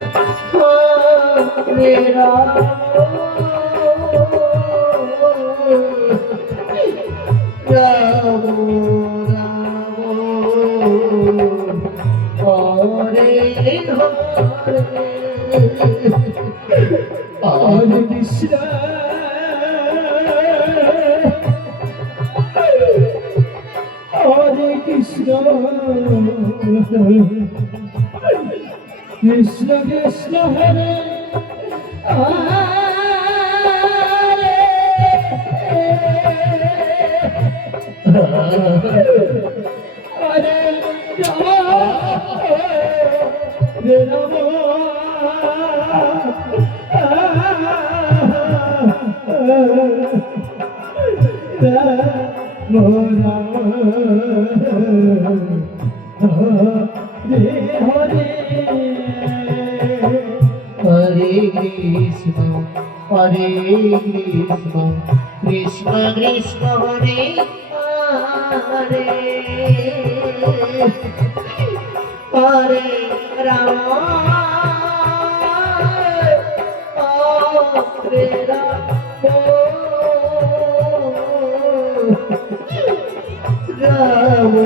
হরে রাম রাম রাম হরে হরে হরে কৃষ্ণ হরে কৃষ্ণ কৃষ্ণ কৃষ্ণ হরে হরে হরে রাম হরে রাম हरे कृष्ण कृष्ण कृष्ण हरे हरे हरे राम हरे राम राम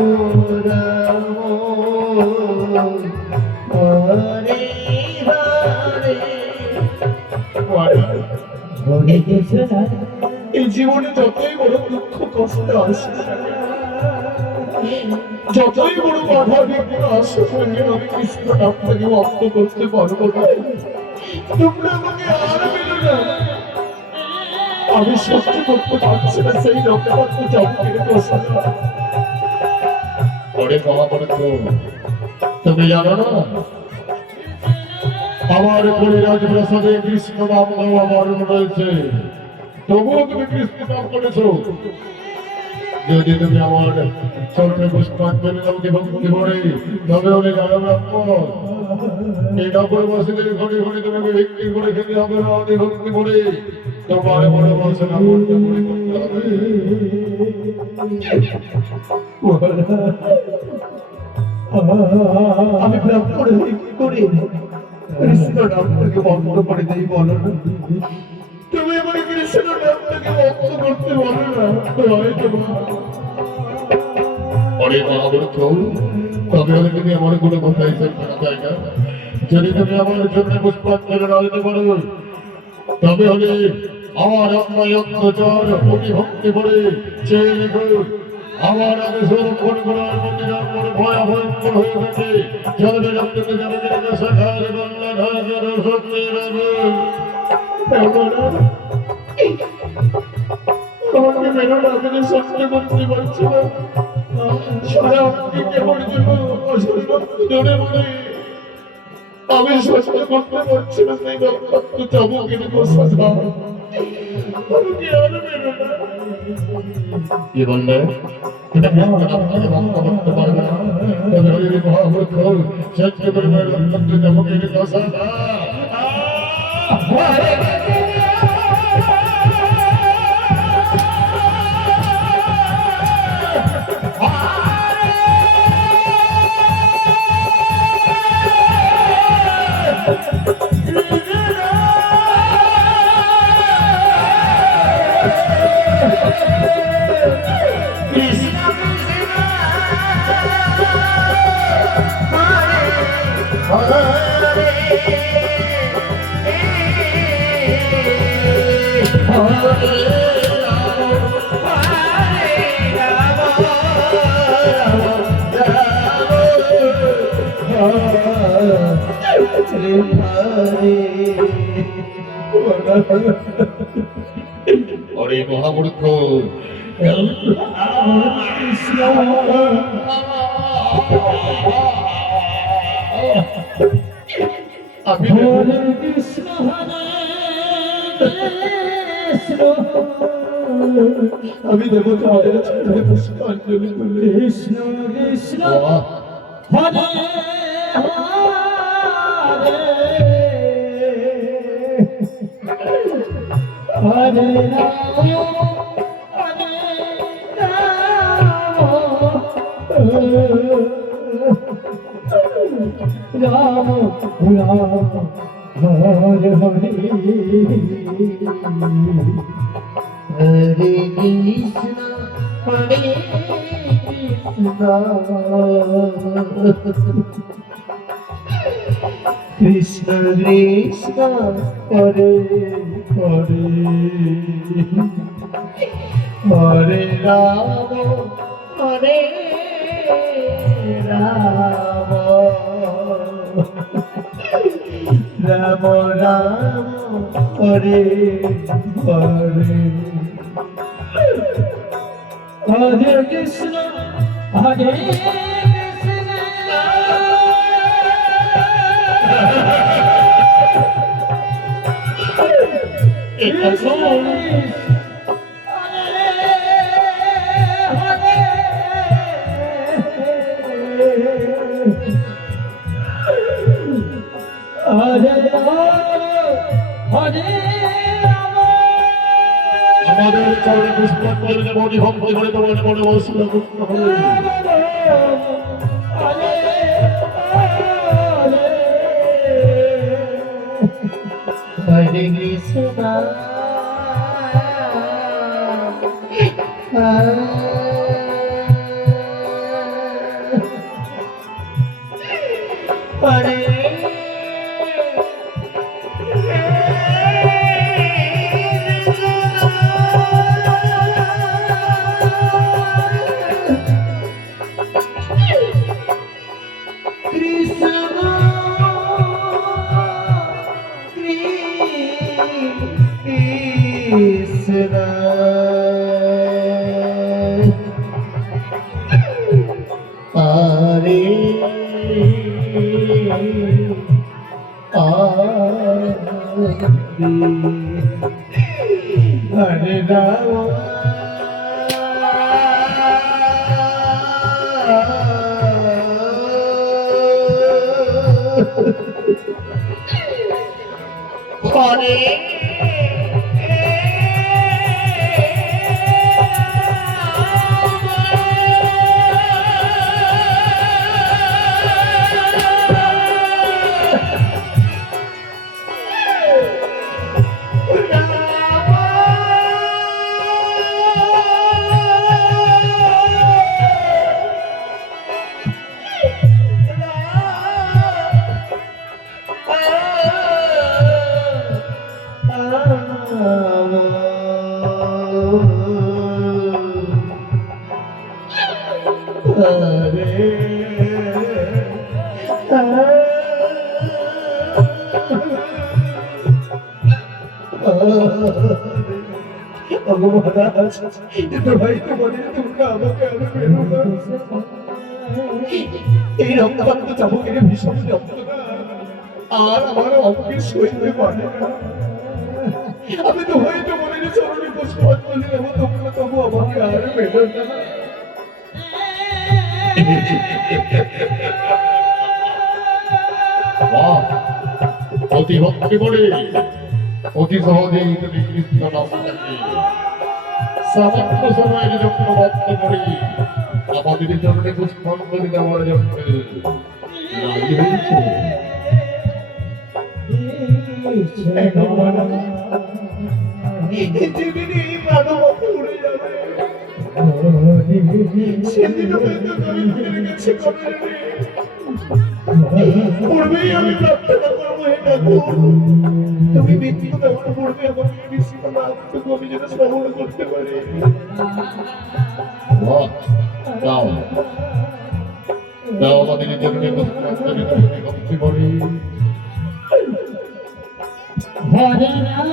राम हरे হরে কৃষ্ণ এই জীবনে যতই বড় দুঃখ কষ্ট আসে যতই বড় বাধা বিঘ্ন আসে আমি কৃষ্ণ আপনাকে ভক্ত করতে পারবো না তোমরা আমাকে আর মেলো না আমি সহ্য করতে পারছি না সেই রক্তাক্ত চমকের কষ্ট ওরে মহাপরে তুমি জানো না আমার পরিরাজ প্রসাদে কৃষ্ণ নাম আমার রয়েছে তবুও তুমি কৃষ্ণ নাম করেছো যদি তুমি আমার চরণে পুষ্পাঞ্জলি আমাকে ভক্তি ভরে তবে হলে জানো রাখবো এই নগরবাসীদের ঘরে ঘরে তোমাকে বিক্রি করে খেতে হবে না অতি ভক্তি ভরে তোমার বড় বাসনা করতে করতে হবে আমি ব্রাহ্মণ কি করি কৃষ্ণ নামটাকে বন্ধ করে দেই বলো না তুমি আমার কৃষ্ণ নামটাকে বন্ধ করতে বলো না অরে মহাভারত তবে হলে তুমি আমার কোনো কথা হিসেবে করা যায় না যদি তুমি আমার জন্য পুষ্পাঞ্জলি না দিতে পারো তবে হলে আমার আপনার অত্যাচার অতিভক্তি করে চেয়ে রেখো আমার আগে সরক্ষণ করার মন্দিরের পরে ভয়াভয়ঙ্কর হয়ে গেছে জলবে রক্তকে জনগণকে শাখার বাংলা ধারা সত্যি রাবে আমাকে মেরো না আমি সত্য করতে পারছি না সারা আমাকে কেবল জন্য অসুবিধা ধরে বলে আমি সত্য করতে পারছি না সেই রক্তাক্ত চমকের সাজা আমাকে আর মেরো না কি বললে এটা আপনাকে বন্ধ করতে পারবে না তবে হরি মহামূর্খ সত্য করবে রক্তাক্ত চমকের সাজা অরে মহামূর্খ আমি কৃষ্ণ আমি দেব তোমাদের চরণে পুষ্পাঞ্জলি কৃষ্ণ কৃষ্ণ হরে হরে হরে রাম রাম হরে হরে হরে কৃষ্ণ হরে কৃষ্ণ কৃষ্ণ হরে হরে হরে রাম হরে রাম রাম রাম হরে হরে হরে কৃষ্ণ হরে আমাদের চরণে পুষ্পক করলে মনে ভক্তি করে তোমার মনে বসল করতে হবে। হরে কৃষ্ণ হরে Hare Rama Hare এই রক্তাক্ত চাবুকের ভীষণ যন্ত্রণা আর আমার অঙ্গে সইতে পারে না। আমি তো হয়তো মনের চরণে পুষ্পাঞ্জলি দেবো, তোমরা তবু আমাকে আর মেলো না। অতি ভক্তি করে অতি সহজেই তুমি কৃষ্ণ নাম সামান্য সময়ের জন্য ভক্ত করে আমাদের চরণে পুষ্পাঞ্জলি দেওয়ার জন্য রাজি হয়েছে। যেদিন এই মানবত উড়ে যাবে সেদিন হয়তো কবিদের কাছে পূর্বেই আমি প্রার্থনা করবো, হে ঠাকুর তুমি মৃত্যু দেওয়ার পূর্বে আমাকে বিস্মিত না করতে আমি যেন শ্রবণ করতে পারি। দাও দাও আমাদের চরণে পুষ্পাঞ্জলি ভক্তি করে। হরে রাম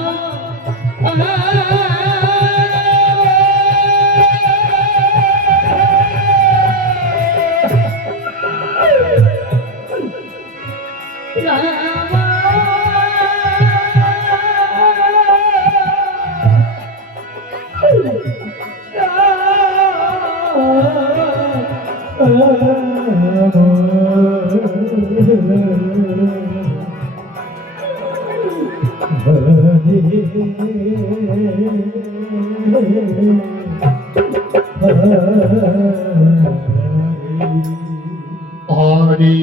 Hare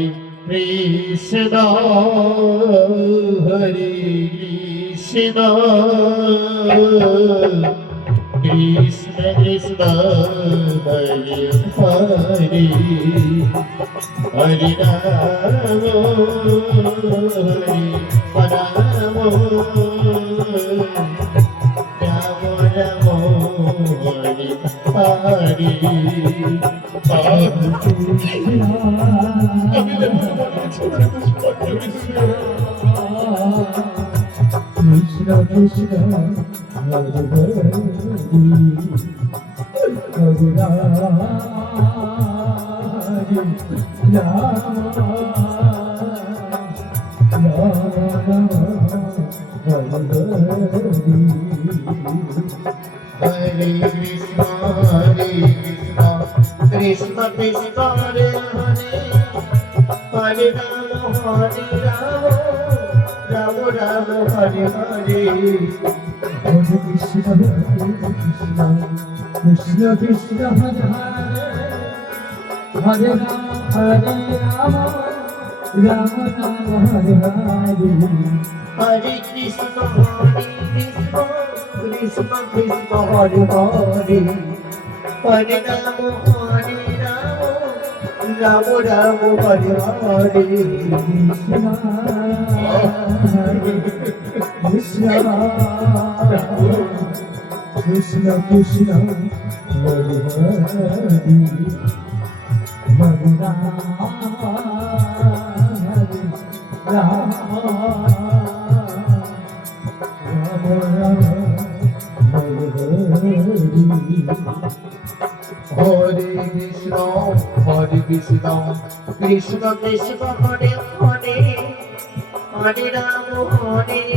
Krishna কৃষ্ণ হরে কৃষ্ণ কৃষ্ণ কৃষ্ণ হরে হরে হরে রাম হরে রাম রাম রাম হরে হরে আমি যেমন মনে চরণে পুষ্পাঞ্জলি দিতে কৃষ্ণ কৃষ্ণ হরে হরে হরে রাম রাম হরে Hare Krishna, Hare Krishna, Krishna Krishna, Hare Hare, Hare Rama, Hare Rama, Rama Rama, Hare Hare. হরে কৃষ্ণ হরে Krishna Krishna Krishna Hare Hare Hare Ram Ram Ram Hare Hare Hare Krishna, Hare Krishna, Krishna Krishna, Hare Hare, Hare Rama, Hare Rama, Rama Rama, Hare Hare. Krishna Krishna Krishna Hare Hare Hare Ram Ram Hare Hare Hare Krishna, Krishna Krishna, Hare Hare, Hare Rama, Hare